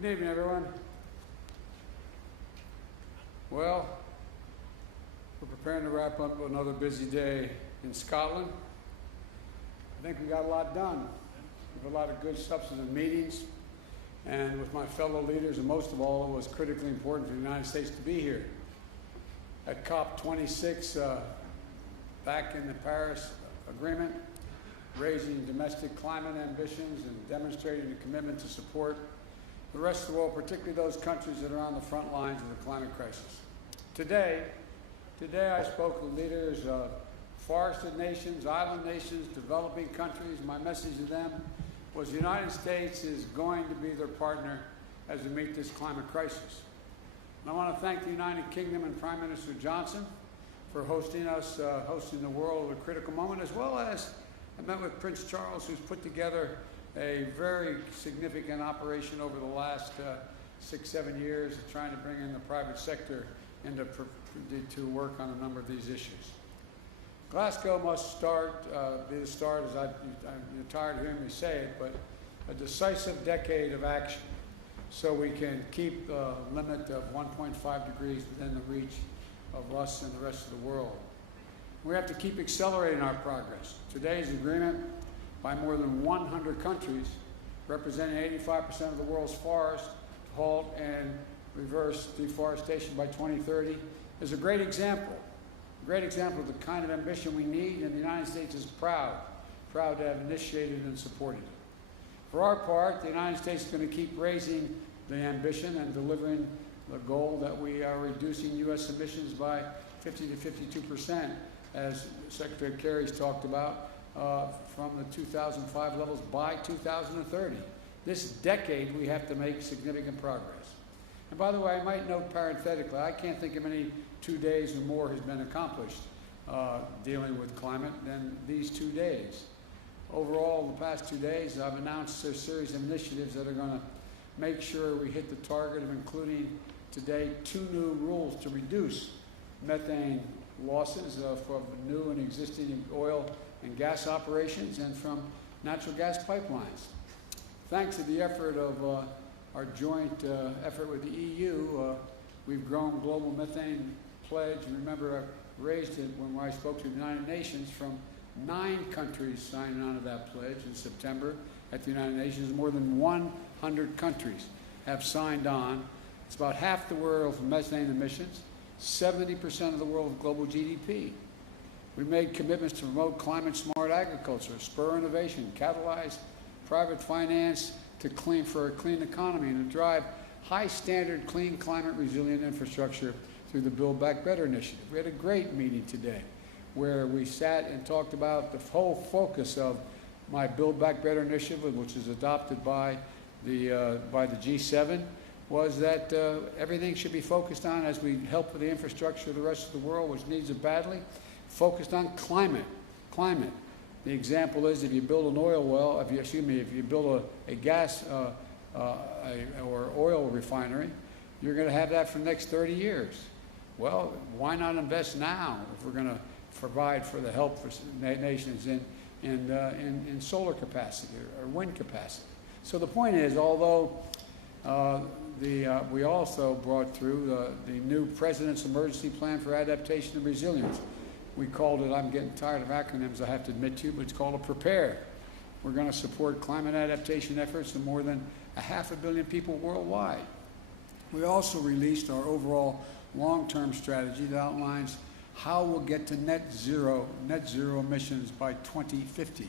Good evening, everyone. Well, we're preparing to wrap up another busy day in Scotland. I think we got a lot done. We have a lot of good substantive meetings, and with my fellow leaders, and most of all, it was critically important for the United States to be here. At COP26, back in the Paris Agreement, raising domestic climate ambitions and demonstrating a commitment to support the rest of the world, particularly those countries that are on the front lines of the climate crisis. Today I spoke with leaders of forested nations, island nations, developing countries. My message to them was the United States is going to be their partner as we meet this climate crisis. And I want to thank the United Kingdom and Prime Minister Johnson for hosting us, hosting the world at a critical moment, as well as I met with Prince Charles, who's put together a very significant operation over the last 6-7 years of trying to bring in the private sector to work on a number of these issues. Glasgow must be the start, as I'm tired of hearing me say it, but a decisive decade of action so we can keep the limit of 1.5 degrees within the reach of us and the rest of the world. We have to keep accelerating our progress. Today's agreement by more than 100 countries, representing 85% of the world's forests, to halt and reverse deforestation by 2030, is a great example of the kind of ambition we need, and the United States is proud to have initiated and supported it. For our part, the United States is going to keep raising the ambition and delivering the goal that we are reducing U.S. emissions by 50 to 52%, as Secretary Kerry's talked about, from the 2005 levels by 2030. This decade, we have to make significant progress. And by the way, I might note parenthetically, I can't think of any 2 days or more has been accomplished dealing with climate than these 2 days. Overall, the past 2 days, I've announced a series of initiatives that are going to make sure we hit the target of including today 2 new rules to reduce methane losses from new and existing oil and gas operations and from natural gas pipelines. Thanks to the effort of our joint effort with the EU, we've grown global methane pledge. Remember, I raised it when I spoke to the United Nations from 9 countries signing on to that pledge in September at the United Nations. More than 100 countries have signed on. It's about half the world's methane emissions, 70% of the world's global GDP. We made commitments to promote climate-smart agriculture, spur innovation, catalyze private finance for a clean economy, and to drive high-standard, clean, climate-resilient infrastructure through the Build Back Better initiative. We had a great meeting today where we sat and talked about the whole focus of my Build Back Better initiative, which is adopted by the G7, was that everything should be focused on, as we help with the infrastructure of the rest of the world, which needs it badly, focused on climate. The example is if you build an oil well, if you build a gas or oil refinery, you're going to have that for the next 30 years. Well, why not invest now if we're going to provide for the help for nations in solar capacity or wind capacity? So the point is, although we also brought through the new President's Emergency Plan for Adaptation and Resilience. We called it, I'm getting tired of acronyms, I have to admit to you, but it's called a PREPARE. We're going to support climate adaptation efforts of more than 500 million people worldwide. We also released our overall long-term strategy that outlines how we'll get to net zero emissions by 2050.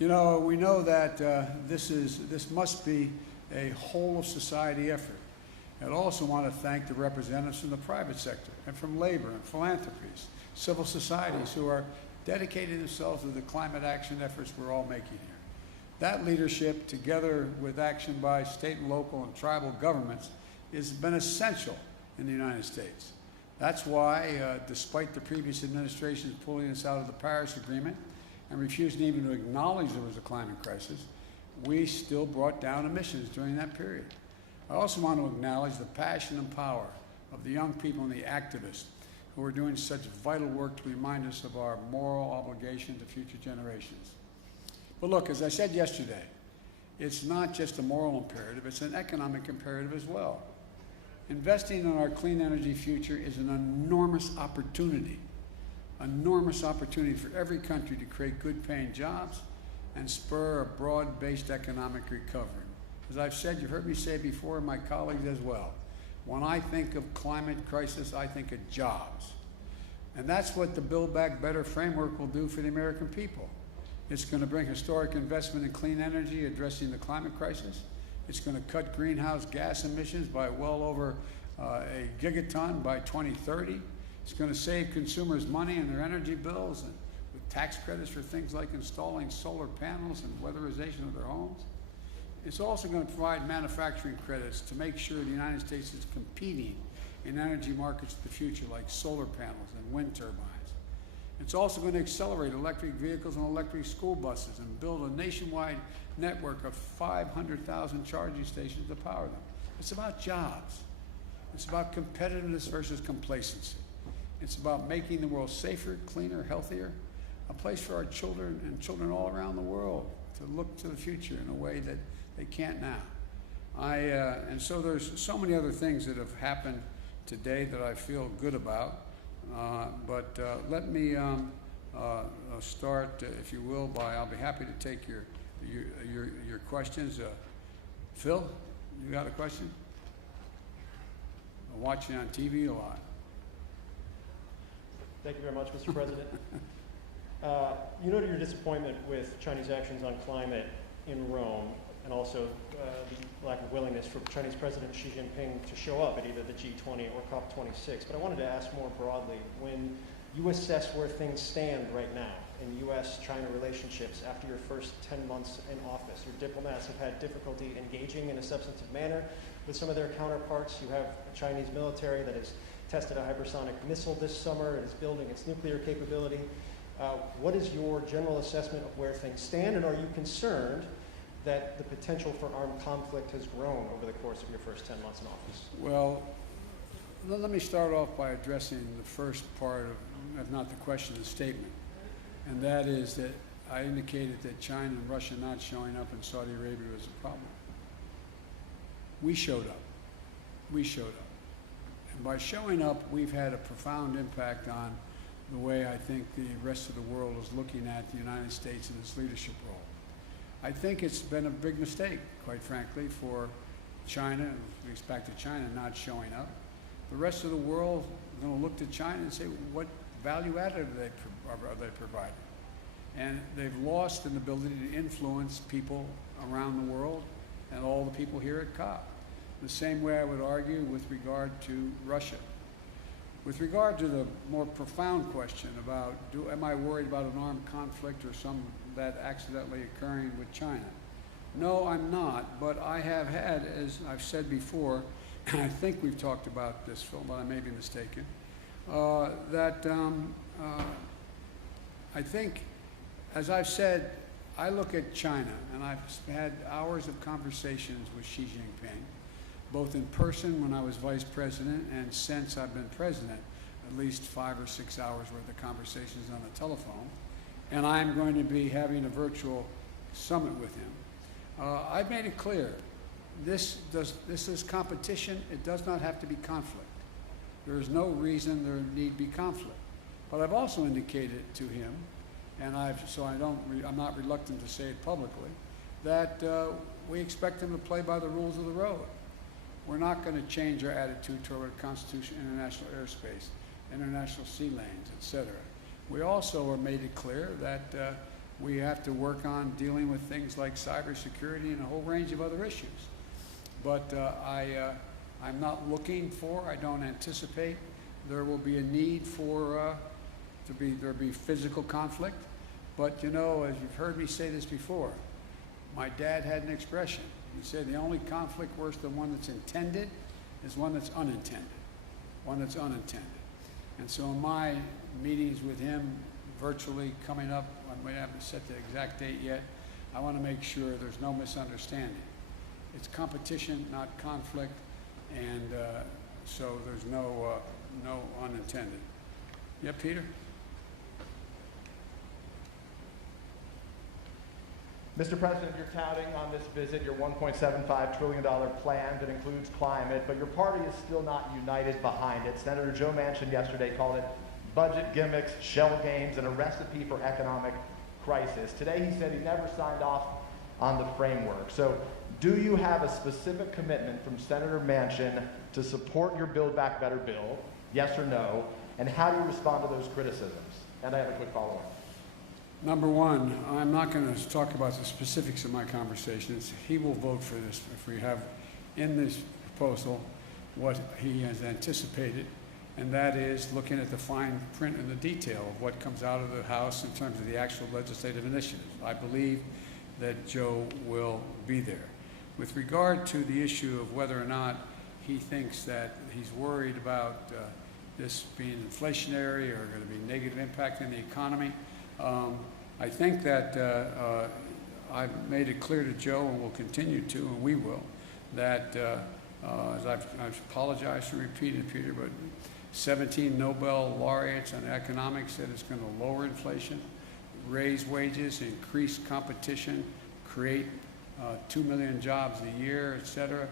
You know, we know that this must be a whole of society effort. I'd also want to thank the representatives from the private sector and from labor and philanthropies, civil societies who are dedicating themselves to the climate action efforts we're all making here. That leadership, together with action by state and local and tribal governments, has been essential in the United States. That's why, despite the previous administration's pulling us out of the Paris Agreement and refusing even to acknowledge there was a climate crisis, we still brought down emissions during that period. I also want to acknowledge the passion and power of the young people and the activists who are doing such vital work to remind us of our moral obligation to future generations. But look, as I said yesterday, It's not just a moral imperative, it's an economic imperative as well. Investing in our clean energy future is an enormous opportunity for every country to create good-paying jobs and spur a broad-based economic recovery. As I've said, you've heard me say before, my colleagues as well, when I think of climate crisis, I think of jobs. And that's what the Build Back Better framework will do for the American people. It's going to bring historic investment in clean energy, addressing the climate crisis. It's going to cut greenhouse gas emissions by well over a gigaton by 2030. It's going to save consumers money in their energy bills and with tax credits for things like installing solar panels and weatherization of their homes. It's also going to provide manufacturing credits to make sure the United States is competing in energy markets of the future like solar panels and wind turbines. It's also going to accelerate electric vehicles and electric school buses and build a nationwide network of 500,000 charging stations to power them. It's about jobs. It's about competitiveness versus complacency. It's about making the world safer, cleaner, healthier, a place for our children and children all around the world to look to the future in a way that they can't now. And so there's so many other things that have happened today that I feel good about. But let me start, if you will, I'll be happy to take your questions. Phil, you got a question? I'm watching on TV a lot. Thank you very much, Mr. President. You noted your disappointment with Chinese actions on climate in Rome, and also the lack of willingness for Chinese President Xi Jinping to show up at either the G20 or COP26. But I wanted to ask more broadly, when you assess where things stand right now in U.S.-China relationships after your first 10 months in office, your diplomats have had difficulty engaging in a substantive manner with some of their counterparts. You have a Chinese military that has tested a hypersonic missile this summer and is building its nuclear capability. What is your general assessment of where things stand, and are you concerned that the potential for armed conflict has grown over the course of your first 10 months in office? Well, let me start off by addressing the first part of, if not the question, the statement. And that is that I indicated that China and Russia not showing up in Saudi Arabia was a problem. We showed up. We showed up. And by showing up, we've had a profound impact on the way I think the rest of the world is looking at the United States and its leadership role. I think it's been a big mistake, quite frankly, for China, with respect to China not showing up. The rest of the world is going to look to China and say, what value added are they providing? And they've lost an ability to influence people around the world and all the people here at COP. The same way I would argue with regard to Russia. With regard to the more profound question about, am I worried about an armed conflict or some that accidentally occurring with China? No, I'm not, but I have had, as I've said before, and I think we've talked about this, Phil, but I may be mistaken, I think, as I've said, I look at China, and I've had hours of conversations with Xi Jinping, both in person when I was vice president and since I've been president, at least 5 or 6 hours worth of conversations on the telephone. And I'm going to be having a virtual summit with him. I've made it clear, this is competition. It does not have to be conflict. There is no reason there need be conflict. But I've also indicated to him, and I'm not reluctant to say it publicly, that we expect him to play by the rules of the road. We're not going to change our attitude toward Constitution, international airspace, international sea lanes, etc. We also have made it clear that we have to work on dealing with things like cybersecurity and a whole range of other issues. But I'm not looking for, I don't anticipate there will be a need for there be physical conflict. But you know, as you've heard me say this before, my dad had an expression. He said the only conflict worse than one that's intended is one that's unintended. One that's unintended. And so in my meetings with him virtually coming up, I haven't set the exact date yet, I want to make sure there's no misunderstanding. It's competition, not conflict, and so there's no unintended. Yeah, Peter? Mr. President, you're touting on this visit your $1.75 trillion plan that includes climate, but your party is still not united behind it. Senator Joe Manchin yesterday called it budget gimmicks, shell games, and a recipe for economic crisis. Today he said he never signed off on the framework. So do you have a specific commitment from Senator Manchin to support your Build Back Better bill, yes or no, and how do you respond to those criticisms? And I have a quick follow-up. Number one, I'm not going to talk about the specifics of my conversations. He will vote for this if we have in this proposal what he has anticipated, and that is looking at the fine print and the detail of what comes out of the House in terms of the actual legislative initiatives. I believe that Joe will be there. With regard to the issue of whether or not he thinks that he's worried about this being inflationary or going to be negative impact in the economy, I think that I've made it clear to Joe, and will continue to, and we will, that as I've apologized for repeating, Peter, but 17 Nobel laureates on economics said it's going to lower inflation, raise wages, increase competition, create 2 million jobs a year, et cetera.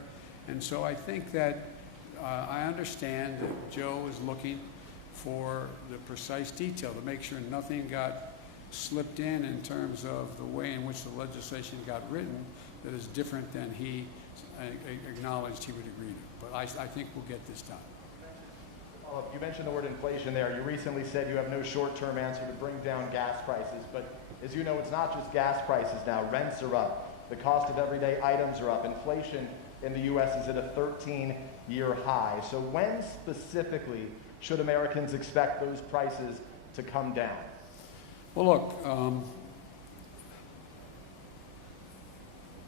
And so I think that I understand that Joe is looking for the precise detail to make sure nothing got slipped in terms of the way in which the legislation got written that is different than he acknowledged he would agree to. But I think we'll get this done. You mentioned the word inflation there. You recently said you have no short-term answer to bring down gas prices, but as you know, it's not just gas prices now. Rents are up. The cost of everyday items are up. Inflation in the U.S. is at a 13-year high. So when specifically should Americans expect those prices to come down? Well, look,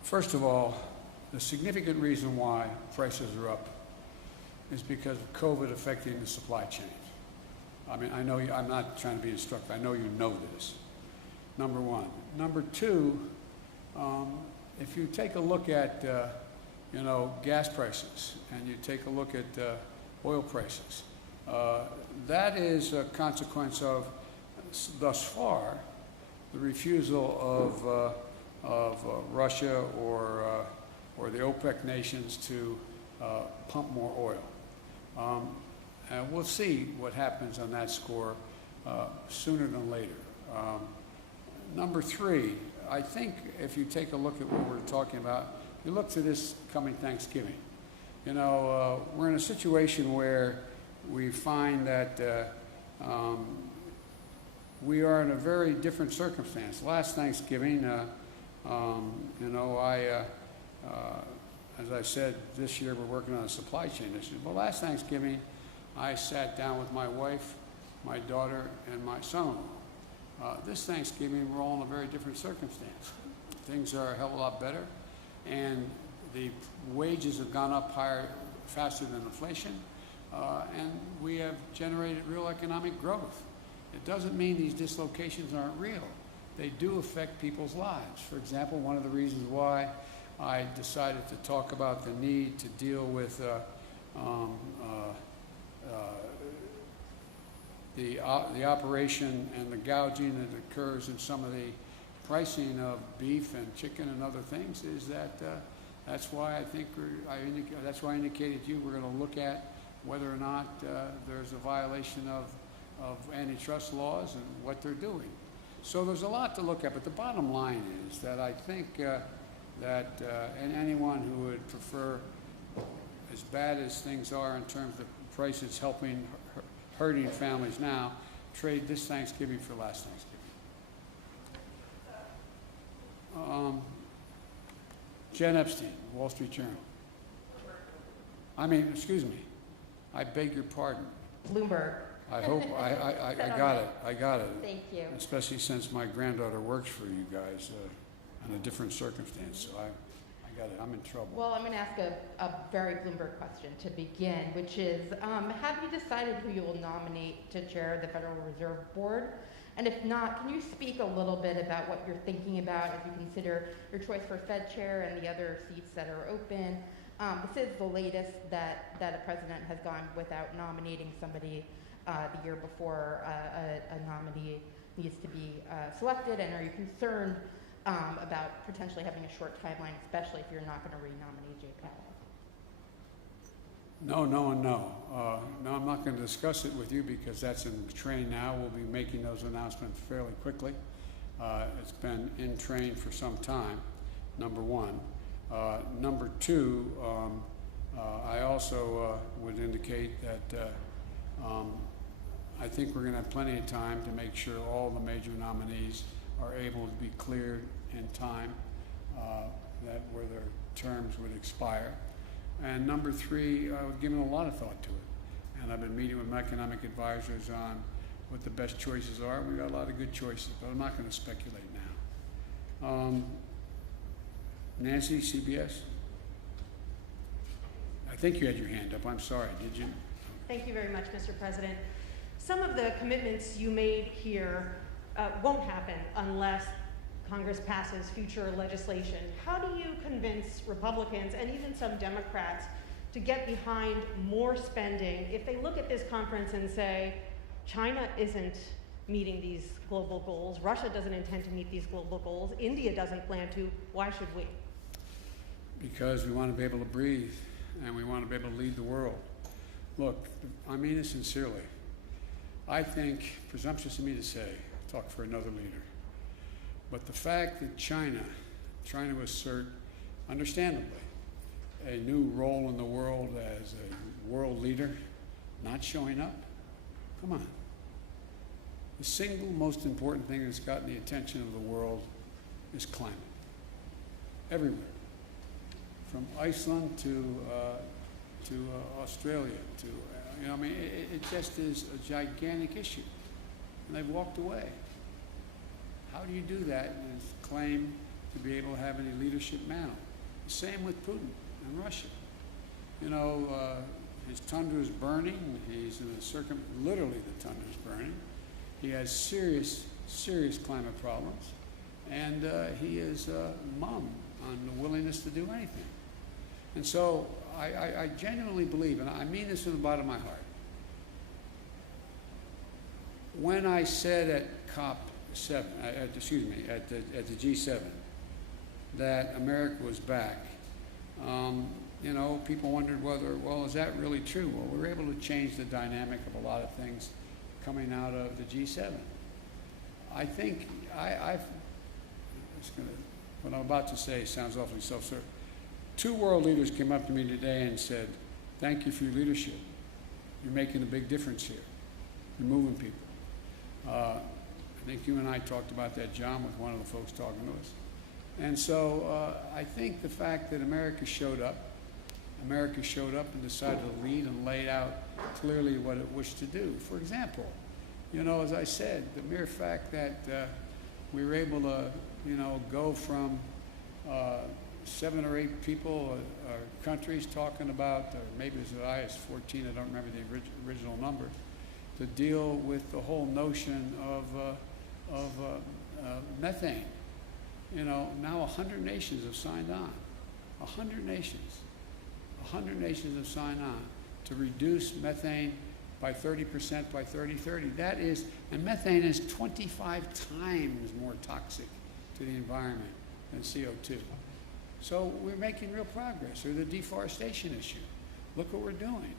first of all, the significant reason why prices are up is because of COVID affecting the supply chain. I mean, I know I'm not trying to be instructive. I know you know this, number one. Number two, if you take a look at, gas prices and you take a look at oil prices, that is a consequence of, thus far, the refusal of Russia or the OPEC nations to pump more oil. And we'll see what happens on that score sooner than later. Number three, I think if you take a look at what we're talking about, you look to this coming Thanksgiving. We're in a situation where we find that we are in a very different circumstance. Last Thanksgiving, as I said, this year we're working on a supply chain issue. But last Thanksgiving, I sat down with my wife, my daughter, and my son-in-law. This Thanksgiving, we're all in a very different circumstance. Things are a hell of a lot better, and the wages have gone up higher, faster than inflation, and we have generated real economic growth. It doesn't mean these dislocations aren't real. They do affect people's lives. For example, one of the reasons why I decided to talk about the need to deal with the operation and the gouging that occurs in some of the pricing of beef and chicken and other things is that that's why I think that's why I indicated to you we're going to look at whether or not there's a violation of antitrust laws and what they're doing. So there's a lot to look at, but the bottom line is that I think and anyone who would prefer, as bad as things are in terms of prices hurting families now, trade this Thanksgiving for last Thanksgiving. Jen Epstein, Wall Street Journal. Excuse me. I beg your pardon. Bloomberg. I hope I got it. I got it. Thank you. Especially since my granddaughter works for you guys in a different circumstance. So I got it. I'm in trouble. Well, I'm going to ask a very Bloomberg question to begin, which is, have you decided who you will nominate to chair the Federal Reserve Board? And if not, can you speak a little bit about what you're thinking about as you consider your choice for Fed chair and the other seats that are open? This is the latest that a president has gone without nominating somebody the year before a nominee needs to be selected. And are you concerned about potentially having a short timeline, especially if you're not going to re-nominate Jay Powell? No, no, and no. No, I'm not going to discuss it with you because that's in train now. We'll be making those announcements fairly quickly. It's been in train for some time, number one. Number two, I also would indicate that I think we're going to have plenty of time to make sure all the major nominees are able to be cleared in time that where their terms would expire. And number three, I've given a lot of thought to it. And I've been meeting with my economic advisors on what the best choices are. We've got a lot of good choices, but I'm not going to speculate now. Nancy, CBS? I think you had your hand up. I'm sorry, did you? Thank you very much, Mr. President. Some of the commitments you made here won't happen unless Congress passes future legislation. How do you convince Republicans and even some Democrats to get behind more spending if they look at this conference and say, China isn't meeting these global goals, Russia doesn't intend to meet these global goals, India doesn't plan to, why should we? Because we want to be able to breathe and we want to be able to lead the world. Look, I mean it sincerely. I think, presumptuous of me to say, talk for another leader, but the fact that China, trying to assert, understandably, a new role in the world as a world leader, not showing up, come on. The single most important thing that's gotten the attention of the world is climate. Everywhere. From Iceland to Australia to, I mean, it just is a gigantic issue. And they've walked away. How do you do that and claim to be able to have any leadership mantle? The same with Putin and Russia. You know, his tundra is burning. He's in a literally the tundra is burning. He has serious, serious climate problems. And he is mum on the willingness to do anything. And so I genuinely believe, and I mean this from the bottom of my heart, when I said at COP7, at the G7, that America was back, you know, people wondered whether, well, is that really true? Well, we were able to change the dynamic of a lot of things coming out of the G7. I think what I'm about to say sounds awfully self-serving. 2 world leaders came up to me today and said, thank you for your leadership. You're making a big difference here. You're moving people. I think you and I talked about that, John, with one of the folks talking to us. And so I think the fact that America showed up and decided to lead and laid out clearly what it wished to do. For example, you know, as I said, the mere fact that we were able to, you know, go from 7 or 8 people or countries talking about, or maybe it was as high as 14, I don't remember the original number, to deal with the whole notion of methane. You know, now 100 nations have signed on. 100 nations. 100 nations have signed on to reduce methane by 30% by 2030. That is, and methane is 25 times more toxic to the environment than CO2. So we're making real progress. Or the deforestation issue. Look what we're doing.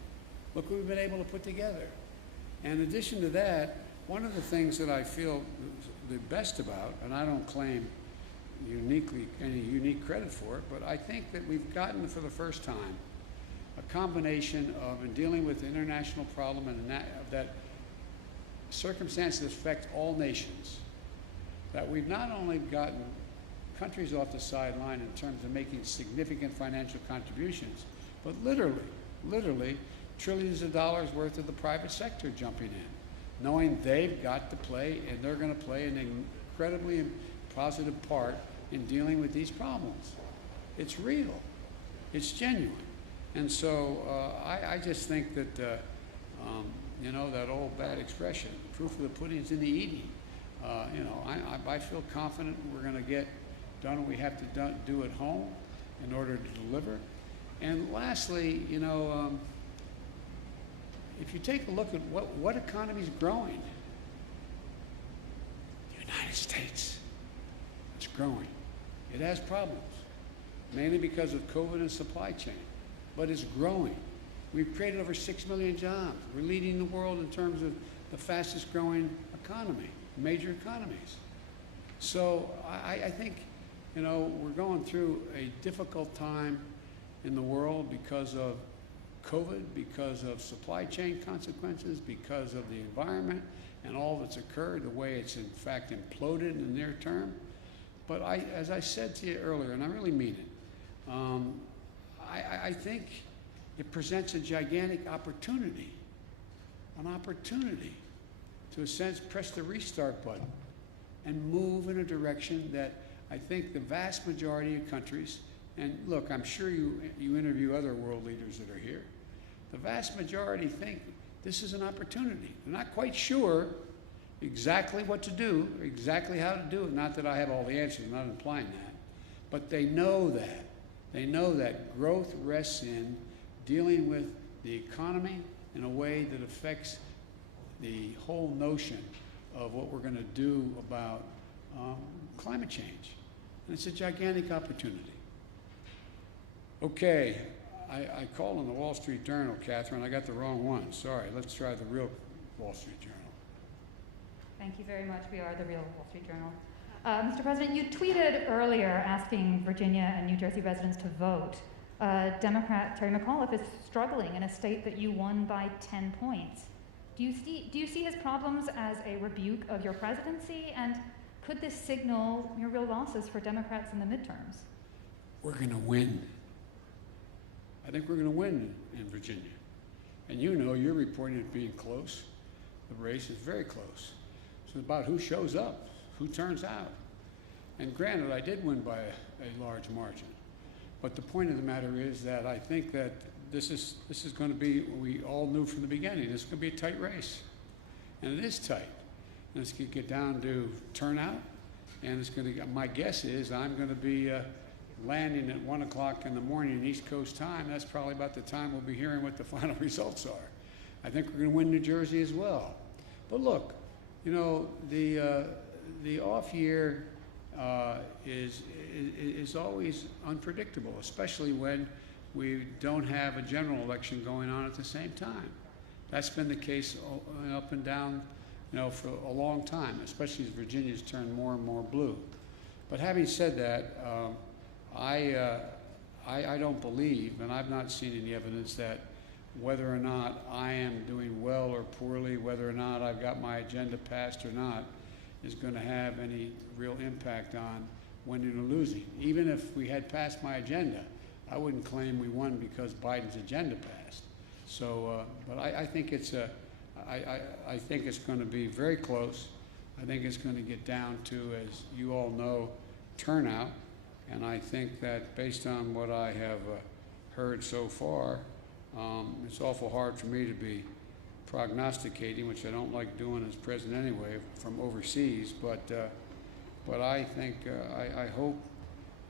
Look what we've been able to put together. And in addition to that, one of the things that I feel the best about, and I don't claim any unique credit for it, but I think that we've gotten for the first time a combination of, in dealing with the international problem and that circumstances affect all nations, that we've not only gotten countries off the sideline in terms of making significant financial contributions, but literally trillions of dollars worth of the private sector jumping in, knowing they've got to play and they're going to play an incredibly positive part in dealing with these problems. It's real. It's genuine. And so I just think that, you know, that old bad expression, proof of the pudding's in the eating. You know, I feel confident we're going to get done what we have to do at home in order to deliver. And lastly, you know, if you take a look at what economy is growing, the United States is growing. It has problems, mainly because of COVID and supply chain, but it's growing. We've created over 6 million jobs. We're leading the world in terms of the fastest growing economy, major economies. So I think, you know, we're going through a difficult time in the world because of COVID, because of supply chain consequences, because of the environment and all that's occurred, the way it's in fact imploded in the near term. But as I said to you earlier, and I really mean it, I think it presents a gigantic opportunity, an opportunity to, in a sense, press the restart button and move in a direction that I think the vast majority of countries, and look, I'm sure you interview other world leaders that are here, the vast majority think this is an opportunity. They're not quite sure exactly what to do, exactly how to do it. Not that I have all the answers, I'm not implying that. But they know that. They know that growth rests in dealing with the economy in a way that affects the whole notion of what we're going to do about climate change. And it's a gigantic opportunity. Okay, I called on the Wall Street Journal, Catherine. I got the wrong one. Sorry, let's try the real Wall Street Journal. Thank you very much. We are the real Wall Street Journal. Mr. President, you tweeted earlier asking Virginia and New Jersey residents to vote. Democrat Terry McAuliffe is struggling in a state that you won by 10 points. Do you see his problems as a rebuke of your presidency? And could this signal your real losses for Democrats in the midterms? We're going to win. I think we're going to win in Virginia. And you know, you're reporting it being close. The race is very close. So it's about who shows up, who turns out. And granted, I did win by a large margin. But the point of the matter is that I think that this is going to be, we all knew from the beginning, this is going to be a tight race. And it is tight. And it's going to get down to turnout. And it's going to, my guess is I'm going to be landing at 1 o'clock in the morning East Coast time. That's probably about the time we'll be hearing what the final results are. I think we're going to win New Jersey as well. But look, you know, the off year is always unpredictable, especially when we don't have a general election going on at the same time. That's been the case up and down, you know, for a long time, especially as Virginia's turned more and more blue. But having said that, I don't believe, and I've not seen any evidence that whether or not I am doing well or poorly, whether or not I've got my agenda passed or not, is going to have any real impact on winning or losing. Even if we had passed my agenda, I wouldn't claim we won because Biden's agenda passed. So, but I think it's I think it's going to be very close. I think it's going to get down to, as you all know, turnout. And I think that based on what I have heard so far, it's awful hard for me to be prognosticating, which I don't like doing as president anyway, from overseas. But I think, I hope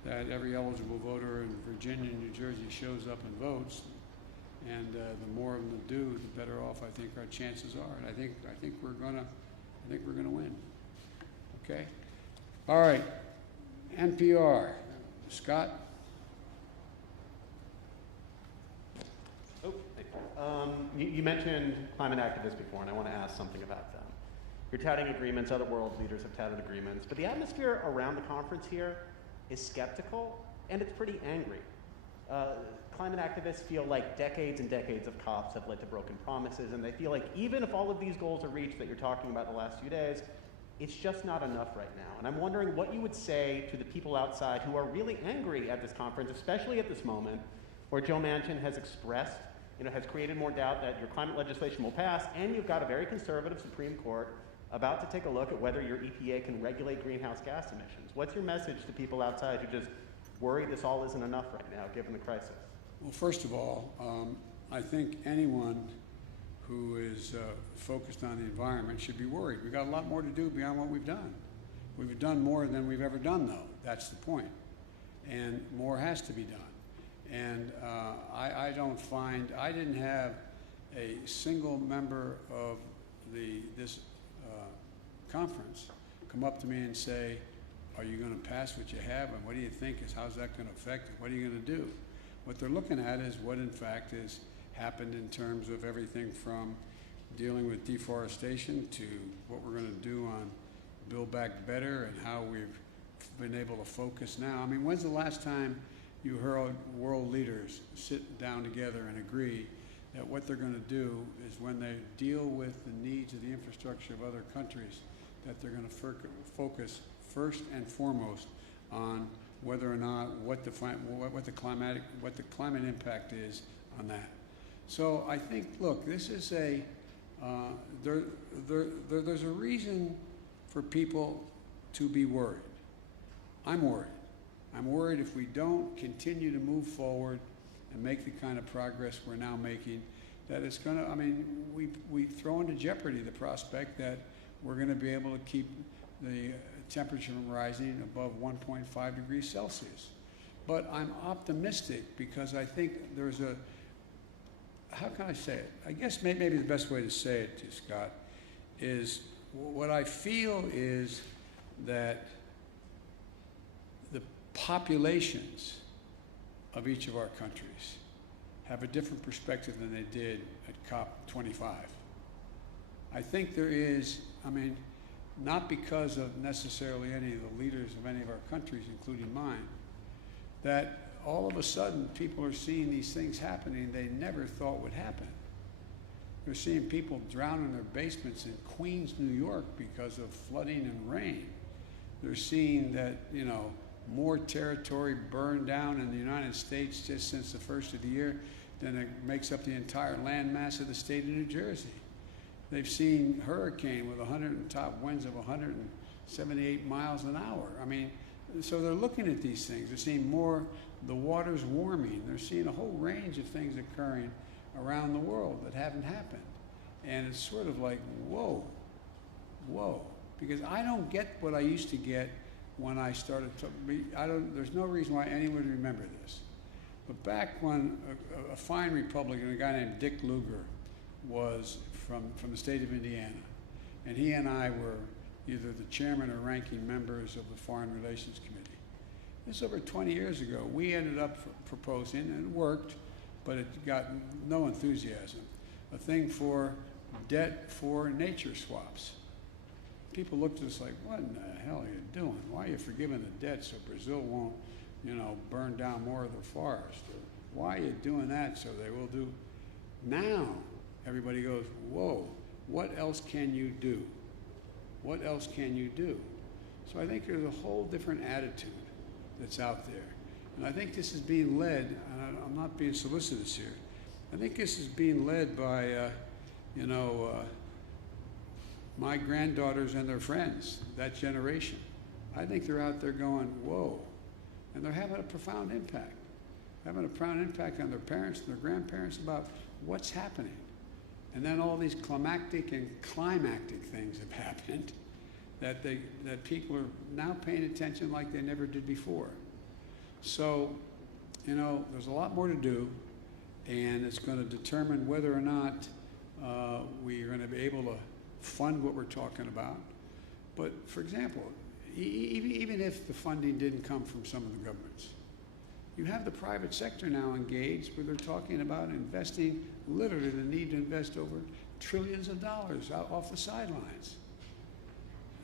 that every eligible voter in Virginia and New Jersey shows up and votes. And the more of them that do, the better off I think our chances are. And I think we're gonna win. Okay. All right. NPR. Scott. Oh, you mentioned climate activists before, and I want to ask something about them. You're touting agreements, other world leaders have touted agreements, but the atmosphere around the conference here is skeptical, and it's pretty angry. Climate activists feel like decades and decades of COPs have led to broken promises, and they feel like even if all of these goals are reached that you're talking about the last few days, it's just not enough right now. And I'm wondering what you would say to the people outside who are really angry at this conference, especially at this moment, where Joe Manchin has expressed, has created more doubt that your climate legislation will pass, and you've got a very conservative Supreme Court about to take a look at whether your EPA can regulate greenhouse gas emissions. What's your message to people outside who just worry this all isn't enough right now, given the crisis? Well, first of all, I think anyone who is focused on the environment should be worried. We've got a lot more to do beyond what we've done. We've done more than we've ever done, though. That's the point. And more has to be done. And I didn't have a single member of this conference come up to me and say, are you going to pass what you have, and what do you think is, how's that going to affect it? What are you going to do? What they're looking at is what in fact has happened in terms of everything from dealing with deforestation to what we're going to do on Build Back Better and how we've been able to focus now. I mean, when's the last time you heard world leaders sit down together and agree that what they're going to do is when they deal with the needs of the infrastructure of other countries, that they're going to focus first and foremost on whether or not what the climate impact is on that. So I think, look, this is a there's a reason for people to be worried. I'm worried. I'm worried if we don't continue to move forward and make the kind of progress we're now making, that it's going to, I mean, we throw into jeopardy the prospect that we're going to be able to keep the temperature from rising above 1.5 degrees Celsius. But I'm optimistic because I think there's a, how can I say it? I guess maybe the best way to say it to you, Scott, is what I feel is that the populations of each of our countries have a different perspective than they did at COP25. I think there is, I mean, not because of necessarily any of the leaders of any of our countries, including mine, that all of a sudden people are seeing these things happening they never thought would happen. They're seeing people drown in their basements in Queens, New York because of flooding and rain. They're seeing that, you know, more territory burned down in the United States just since the first of the year than it makes up the entire landmass of the state of New Jersey. They've seen hurricane with top winds of 178 miles an hour. I mean, so they're looking at these things. They're seeing more, the water's warming. They're seeing a whole range of things occurring around the world that haven't happened. And it's sort of like, whoa, whoa. Because I don't get what I used to get when I started to, there's no reason why anyone would remember this. But back when a fine Republican, a guy named Dick Lugar, was from the state of Indiana, and he and I were either the chairman or ranking members of the Foreign Relations Committee. This is over 20 years ago. We ended up proposing, and it worked, but it got no enthusiasm, a thing for debt for nature swaps. People looked at us like, what in the hell are you doing? Why are you forgiving the debt so Brazil won't, you know, burn down more of their forest? Or why are you doing that so they will do? Now, everybody goes, whoa, what else can you do? What else can you do? So I think there's a whole different attitude that's out there. And I think this is being led, and I'm not being solicitous here, I think this is being led by, my granddaughters and their friends, that generation. I think they're out there going, whoa, and they're having a profound impact. Having a profound impact on their parents and their grandparents about what's happening. And then all these climactic and climactic things have happened that people are now paying attention like they never did before. So, you know, there's a lot more to do, and it's going to determine whether or not we are going to be able to fund what we're talking about. But, for example, even if the funding didn't come from some of the governments, you have the private sector now engaged where they're talking about investing, literally the need to invest over trillions of dollars off the sidelines.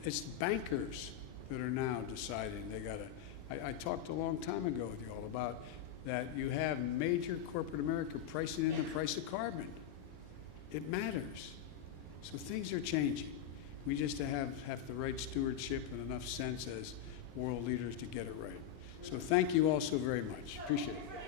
It's bankers that are now deciding they got to. I talked a long time ago with you all about that you have major corporate America pricing in the price of carbon. It matters. So things are changing. We just have the right stewardship and enough sense as world leaders to get it right. So thank you all so very much. Appreciate it.